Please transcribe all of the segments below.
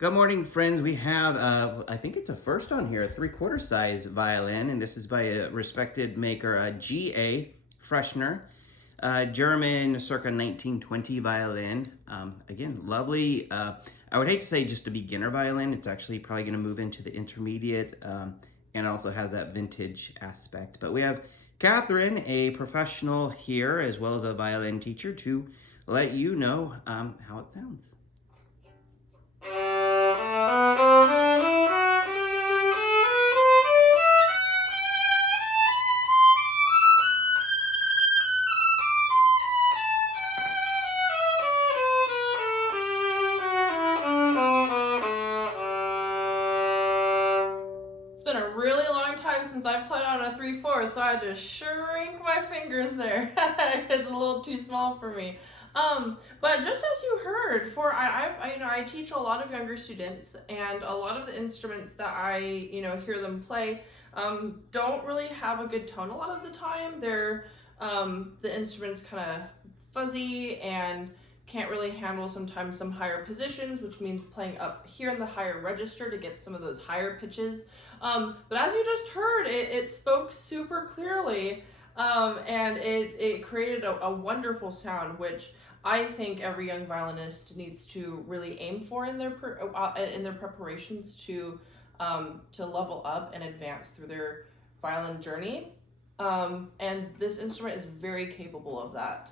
Good morning, friends. We have, I think it's a first on here, a 3/4 size violin, and this is by a respected maker, G.A. Pfretzschner, German, circa 1920 violin. Again, lovely. I would hate to say just a beginner violin. It's actually probably going to move into the intermediate, and also has that vintage aspect. But we have Catherine, a professional here, as well as a violin teacher, to let you know how it sounds. It's been a really long time since I played on a 3/4, so I had to shrink my fingers there. It's a little too small for me. But just as you heard, I teach a lot of younger students, and a lot of the instruments that I hear them play don't really have a good tone a lot of the time. They're the instruments kind of fuzzy and can't really handle sometimes some higher positions, which means playing up here in the higher register to get some of those higher pitches. But as you just heard, it spoke super clearly, and it created a wonderful sound, which I think every young violinist needs to really aim for in their preparations to level up and advance through their violin journey. And this instrument is very capable of that.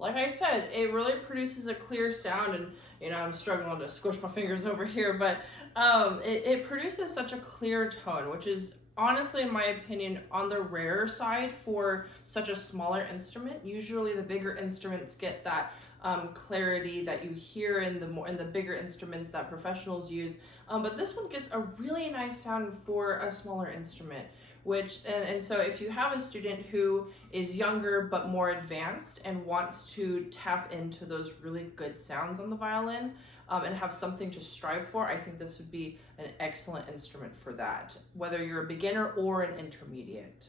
Like I said, it really produces a clear sound, and I'm struggling to squish my fingers over here, but it produces such a clear tone, which is honestly, in my opinion, on the rare side for such a smaller instrument. Usually, the bigger instruments get that clarity that you hear in the bigger instruments that professionals use. But this one gets a really nice sound for a smaller instrument. And so if you have a student who is younger but more advanced and wants to tap into those really good sounds on the violin, and have something to strive for, I think this would be an excellent instrument for that, whether you're a beginner or an intermediate.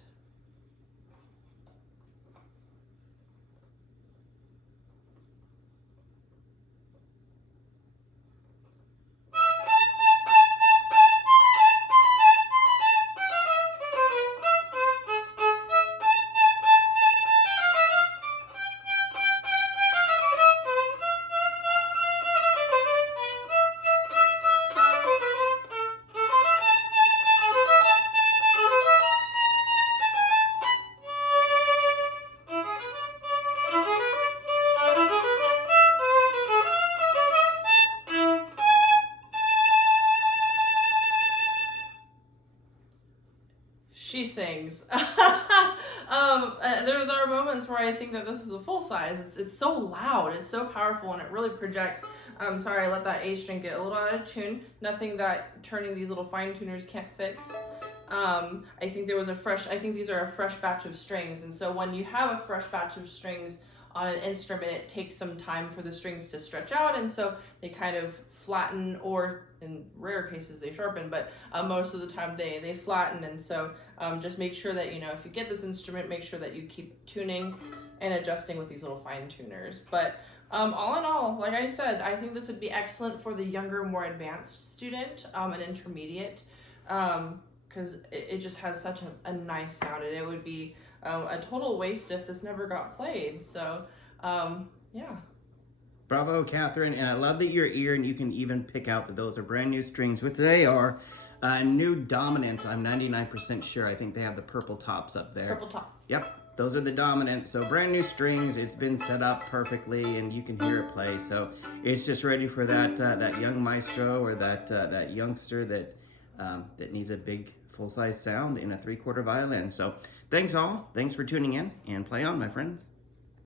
She sings. There are moments where I think that this is a full size. It's so loud, it's so powerful, and it really projects. Sorry, I let that A string get a little out of tune. Nothing that turning these little fine tuners can't fix. I think these are a fresh batch of strings, and so when you have a fresh batch of strings on an instrument, it takes some time for the strings to stretch out, and so they kind of flatten, or in rare cases they sharpen, but most of the time they flatten. And so just make sure that if you get this instrument, make sure that you keep tuning and adjusting with these little fine tuners. But all in all, like I said, I think this would be excellent for the younger, more advanced student, an intermediate, because it just has such a nice sound, and it would be a total waste if this never got played. So yeah. Bravo, Catherine, and I love that your ear, and you can even pick out that those are brand new strings, which they are. New dominants, I'm 99% sure. I think they have the purple tops up there. Purple top. Yep, those are the dominants. So brand new strings, it's been set up perfectly, and you can hear it play. So it's just ready for that young maestro, or that youngster that needs a big full-size sound in a 3/4 violin. So thanks all. Thanks for tuning in, and play on, my friends.